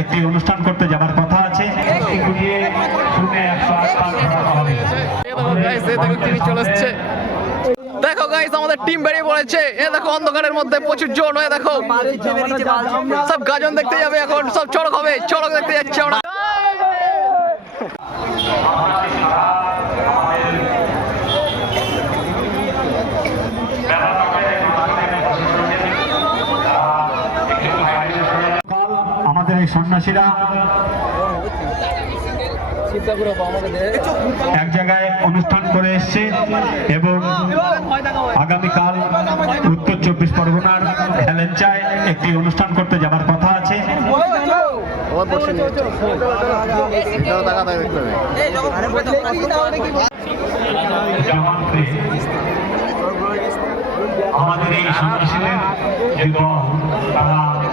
একটি অনুষ্ঠান করতে যাবার কথা আছে। গাইস দেখো গাইস আমাদের টিম বেরিয়ে পড়েছে। এ দেখো অন্ধকারের মধ্যে প্রচুর জন হয়ে দেখো। সব গাজন দেখতে যাবে এখন সব চড়ক হবে চড়ক দেখতে যাচ্ছে আমরা আমাদের এই সন্ন্যাসীরা এক জায়গায় অনুষ্ঠান করে এসছে এবং আগামীকাল উত্তর চব্বিশ পরগনার হেলেঞ্চায় একটি অনুষ্ঠান করতে যাবার কথা আছে। আমাদের এই সন্ন্যাসীদের যে দল, তারা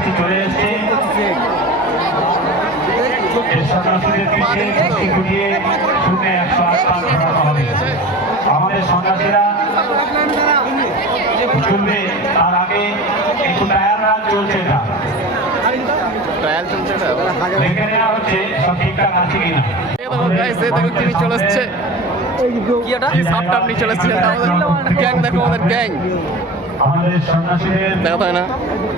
কাছাকাছি চলে এসেছে। সন্ন্যাসীদের পিছিয়ে দৃষ্টি ঘুরিয়ে শুনে একশো আট পাঁচ টাকা হবে। আমাদের সন্ন্যাসীরা চলবে তার আগে একটু টায়ার রান চলছে এটা। ট্রায়াল চলছে এটা? দেখে নেওয়া হচ্ছে সব ঠিকঠাক আছে কিনা। এ দেখো গাইস এ দেখো কি চলে এসছে। কি এটা? কি নিয়ে চলে এসছে আমাদের গ্যাং দেখো আমাদের গ্যাং দেখা হয় না।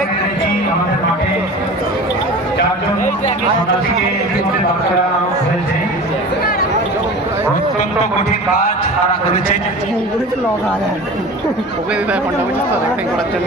বার আমাদের মাঠে চারজন করে আনা হয়েছে অত্যন্ত কঠিন কাজ হয় করার জন্য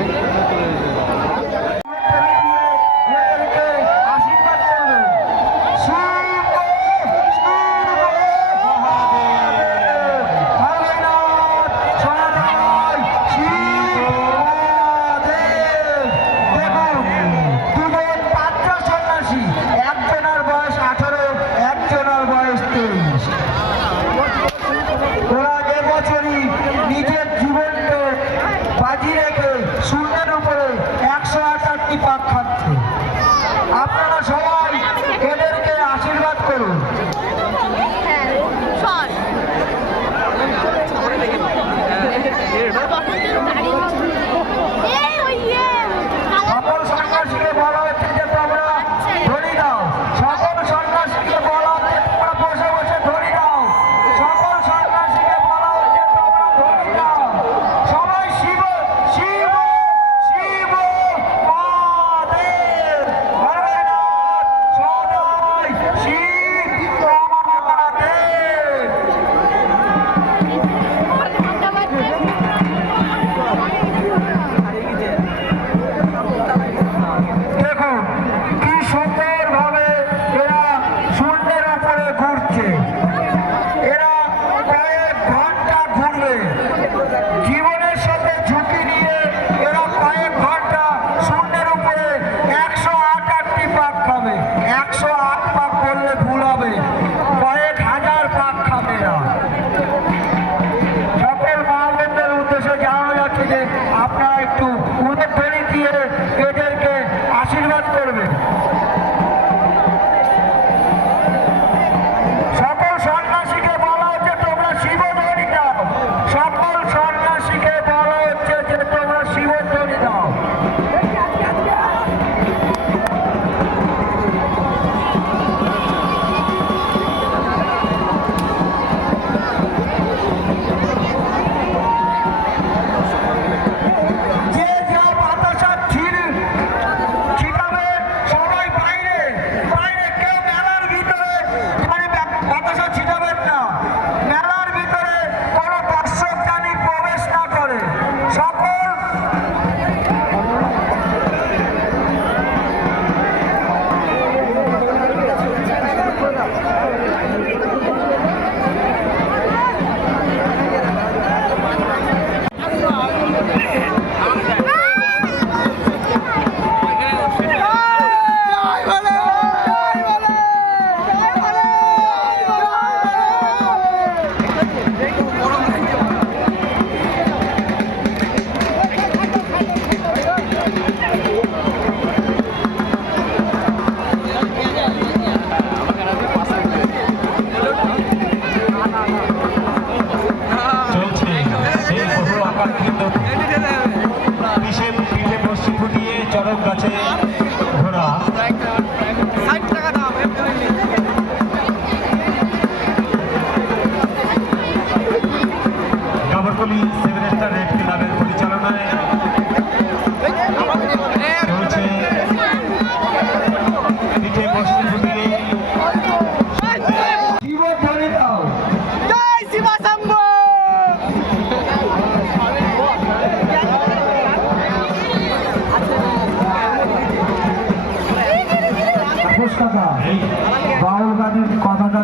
আপনারা একটু অনুপ্রেরণা দিয়ে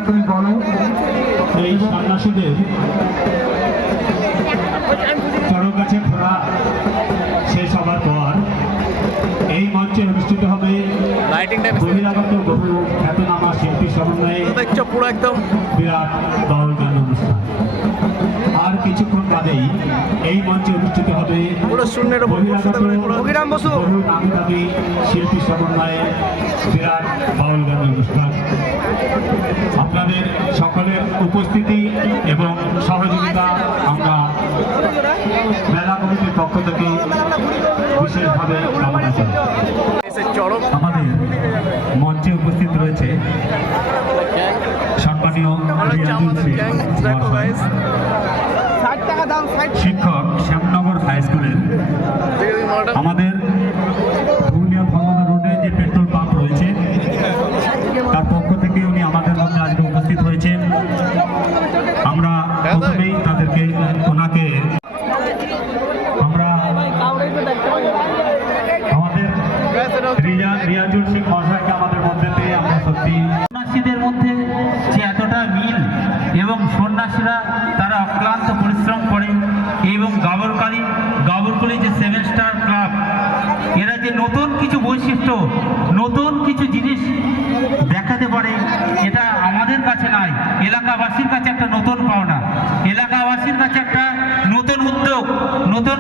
তুমি বলো। এই সন্ন্যাসীদের চরক গাছে ঘোরা শেষ হবার পর এই মঞ্চে অনুষ্ঠিত হবে বহিরাগত বহু খ্যাতনামা শিল্পী সমন্বয়ে পুরো একদম বিরাট বাউল গান অনুষ্ঠান। আর কিছুক্ষণ বাদেই এই মঞ্চে অনুষ্ঠিত হবে পুরো শূন্যের উপর বহিরাগত অভিরাম বসু। বহু নামি দামি শিল্পী সমন্বয়ে বিরাট বাউল গান অনুষ্ঠান। আপনাদের সকলের উপস্থিতি এবং সহযোগিতা আমরা মেলা কমিটির পক্ষ থেকে বিশেষভাবে কামনা করি। আমাদের মঞ্চে উপস্থিত রয়েছে সম্মানীয় শিক্ষক বৈশিষ্ট্য, নতুন কিছু জিনিস দেখাতে পারে, এটা আমাদের কাছে নাই। এলাকাবাসীর কাছে একটা নতুন পাওনা। এলাকাবাসীর কাছে একটা নতুন উদ্যোগ, নতুন